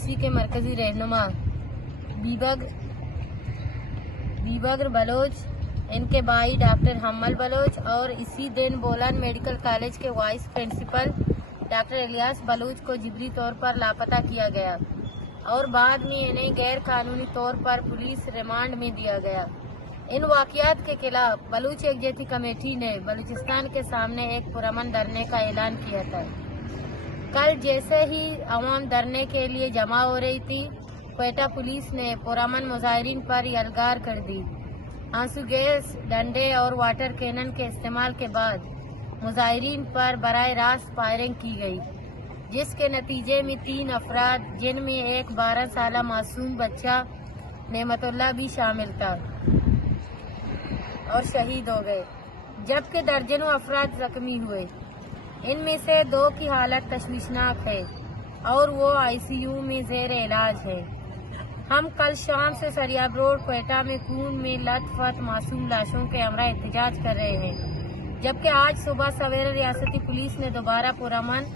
ईस्वी के मरकजी रहनुमा बीबगर बलोच, इनके भाई डॉक्टर हम्मल बलोच और इसी दिन बोलान मेडिकल कॉलेज के vice principal doctor Ilyas Baloch को जिबरी तौर पर लापता किया गया और बाद में इन्हें गैर कानूनी तौर पर पुलिस रिमांड में दिया गया। इन वाक़यात के खिलाफ बलूच यकजहती कमेटी ने बलूचिस्तान के सामने एक पुरअमन धरने का ऐलान किया था। कल जैसे ही अवाम धरने के लिए जमा हो रही थी, क्वेटा पुलिस ने पुरअमन मुजाहिरीन पर यलगार कर दी। आंसू गैस, डंडे और वाटर कैनन के इस्तेमाल के बाद मुजाहिरीन पर बराह रास्त फायरिंग की गई, जिसके नतीजे में 3 अफराद, जिनमें एक 12 साला मासूम बच्चा नेमतुल्लाह भी शामिल था, और शहीद हो गए, जबकि दर्जनों अफराद जख्मी हुए। इनमें से 2 की हालत तशवीशनाक है और वो ICU में ज़ेर इलाज है। हम कल शाम से सरियाब रोड क्वेटा में खून में लथपथ मासूम लाशों के हमरा एहतजाज कर रहे हैं, जबकि आज सुबह सवेरे रियासती पुलिस ने दोबारा पुरअमन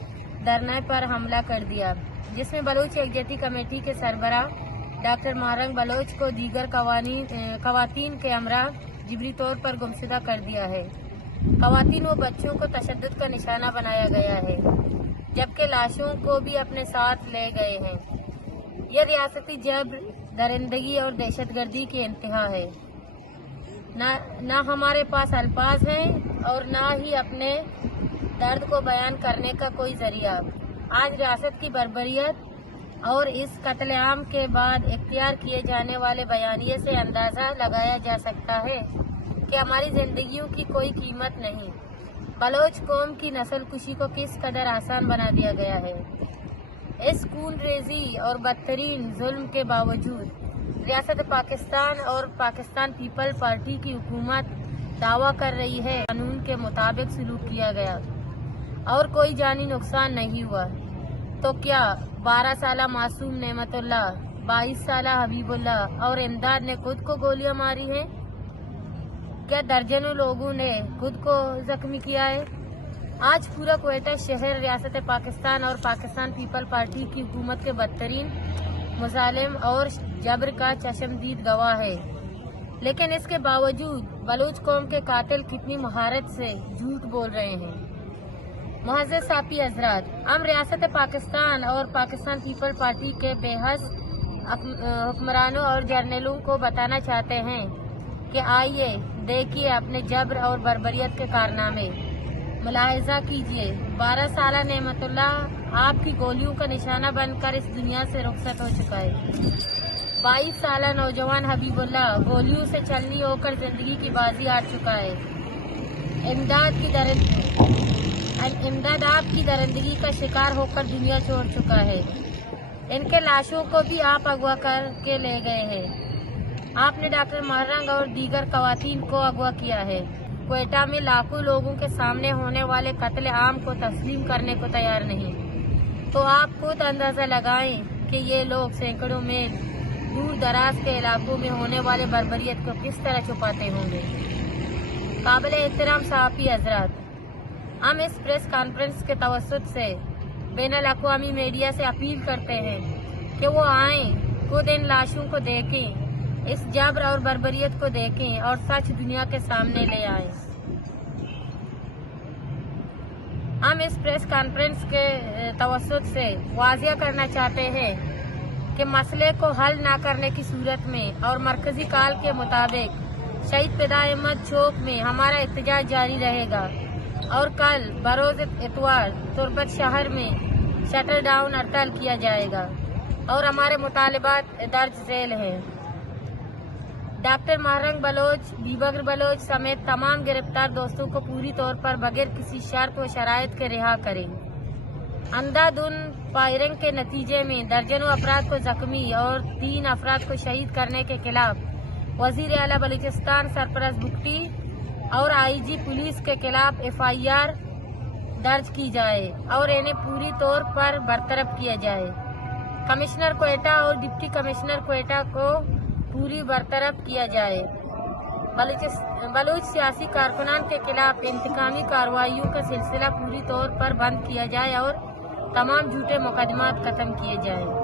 धरने पर हमला कर दिया, जिसमें बलूच यकजहती कमेटी के सरबराह डॉक्टर मारंग बलोच को दीगर खवातीन के हमरा जिबरी तौर पर गुमशुदा कर दिया है। खवातीन व बच्चों को तशद्दुद का निशाना बनाया गया है, जबकि लाशों को भी अपने साथ ले गए हैं। यह रियासती जबर, दरिंदगी और दहशतगर्दी की इंतहा है। ना हमारे पास अल्फाज हैं और ना ही अपने दर्द को बयान करने का कोई जरिया। आज रियासत की बर्बरियत और इस कत्लेआम के बाद इख्तियार किए जाने वाले बयानिए से अंदाजा लगाया जा सकता है कि हमारी जिंदगियों की कोई कीमत नहीं। बलोच कौम की नस्ल कुशी को किस कदर आसान बना दिया गया है। इस खून रेजी और बदतरीन जुल्म के बावजूद रियासत पाकिस्तान और पाकिस्तान पीपल पार्टी की हुकूमत दावा कर रही है कानून के मुताबिक सलूक किया गया और कोई जानी नुकसान नहीं हुआ। तो क्या 12 साला मासूम नेमतुल्लाह, 22 साला हबीबुल्लाह और इमदाद ने खुद को गोलियां मारी हैं? क्या दर्जनों लोगों ने खुद को जख्मी किया है? आज पूरा क्वेटा शहर रियासत पाकिस्तान और पाकिस्तान पीपल पार्टी की हुकूमत के बदतरीन मुजालिम और जबर का चश्मदीद गवाह है। लेकिन इसके बावजूद बलूच कौम के कातिल कितनी महारत से झूठ बोल रहे हैं। मुअज़्ज़ज़ साफ़ी हज़रात, हम रियासत पाकिस्तान और पाकिस्तान पीपल पार्टी के बेहस हुक्मरानों और जर्नलों को बताना चाहते हैं कि आइए देखिए अपने जबर और बर्बरियत के कारनामे। मुलाहिजा कीजिए, 12 साला नेमतुल्लाह आपकी गोलियों का निशाना बनकर इस दुनिया से रुखसत हो चुका है। 22 साला नौजवान हबीबुल्लाह गोलियों से छलनी होकर जिंदगी की बाजी हार चुका है। इमदाद आपकी दरिंदगी का शिकार होकर दुनिया छोड़ चुका है। इनके लाशों को भी आप अगवा करके ले गए हैं। आपने डॉक्टर मारंग और दीगर खवातीन को अगवा किया है। क्वेटा में लाखों लोगों के सामने होने वाले कत्ले आम को तस्लीम करने को तैयार नहीं, तो आप खुद अंदाजा लगाएं कि ये लोग सैकड़ों मील दूर दराज के इलाकों में होने वाले बर्बरियत को किस तरह छुपाते होंगे। काबिल एहतराम सहाफ़ी हज़रात, हम इस प्रेस कॉन्फ्रेंस के तवस्सुत से बैनुल अक़वामी मीडिया से अपील करते हैं कि वो आएँ, खुद इन लाशों को देखें, इस जबर और बर्बरियत को देखें और सच दुनिया के सामने ले आएं। हम इस प्रेस कॉन्फ्रेंस के तवस्सुत से वाज़िया करना चाहते हैं कि मसले को हल न करने की सूरत में और मरकजी काल के मुताबिक शहीद पिदा अहमद चौक में हमारा एहतजाज जारी रहेगा और कल बरोज़ इतवार तुर्बत शहर में शटर डाउन हड़ताल किया जाएगा और हमारे मुतालबात दर्ज झेल हैं। डॉक्टर मारंग बलोच, बीबगर बलोच समेत तमाम गिरफ्तार दोस्तों को पूरी तौर पर बगैर किसी शर्त व शराइत के रिहा करें। अंधाधुन फायरिंग के नतीजे में दर्जनों अफराद को जख्मी और 3 अफराद को शहीद करने के खिलाफ वजीर आला बलूचिस्तान सरपरस्त भुट्टी और IG पुलिस के खिलाफ FIR दर्ज की जाए और इन्हें पूरी तौर पर बरतरफ किया जाए। कमिश्नर क्वेटा और डिप्टी कमिश्नर क्वेटा को पूरी बरतरफ किया जाए। बलूच सियासी कारकुनान के खिलाफ इंतकामी कार्रवाइयों का सिलसिला पूरी तौर पर बंद किया जाए और तमाम झूठे मुकदमात खत्म किए जाएं।